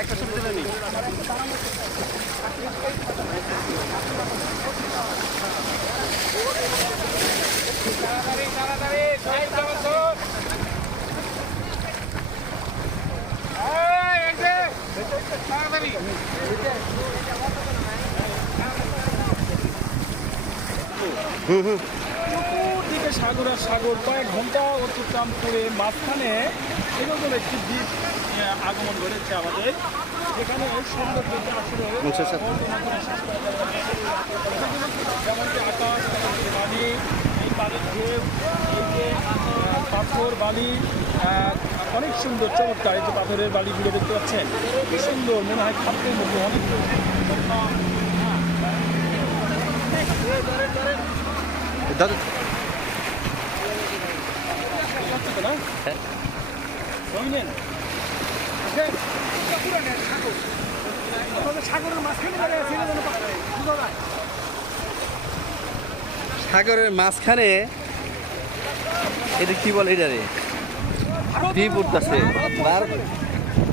একটা ছবি তুলে নি। দিকে সাগর আর সাগর কয়েক ঘন্টা অতিক্রম করে মাঝখানে এরকম একটি দ্বীপ আগমন করেছে আমাদের, যেখানে সৌন্দর্যটা আসলে যেমনটি আকাশ, বালি, এই বালির ঢেউ, এই যে পাথর বালি, অনেক সুন্দর চমৎকার। এই যে পাথরের বালিগুলো দেখতে পাচ্ছেন, কি সুন্দর, মনে হয় খাদ্যের মতো অনেক সাগরের মাঝখানে এটা কি বলে, এটা রে দ্বীপ উঠতেছে।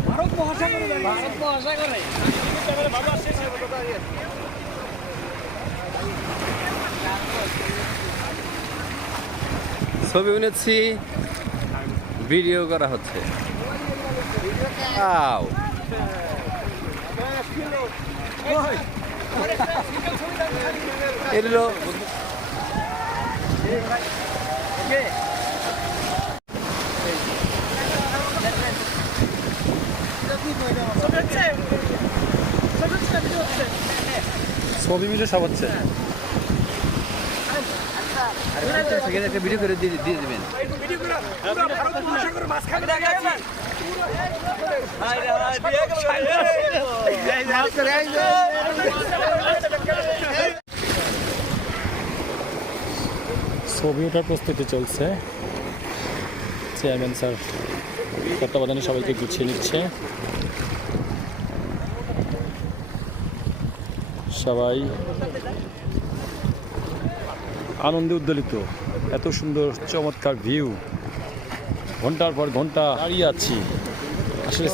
ভারত মহাসাগরে ছবি উঠেছি, ভিডিও করা হচ্ছে। এগুলো ছবি মিলে সব হচ্ছে। সেখানে একটা ভিডিও করে দিয়ে দিবেন। ছবি ওঠার প্রস্তুতি চলছে, চেয়ারম্যান স্যার তত্ত্বাবধানে সবাইকে গুছিয়ে নিচ্ছে। সবাই আনন্দে উদ্দোলিত, এত সুন্দর চমৎকার ভিউ, ঘন্টার পর ঘন্টা দাঁড়িয়ে আছি আসলে।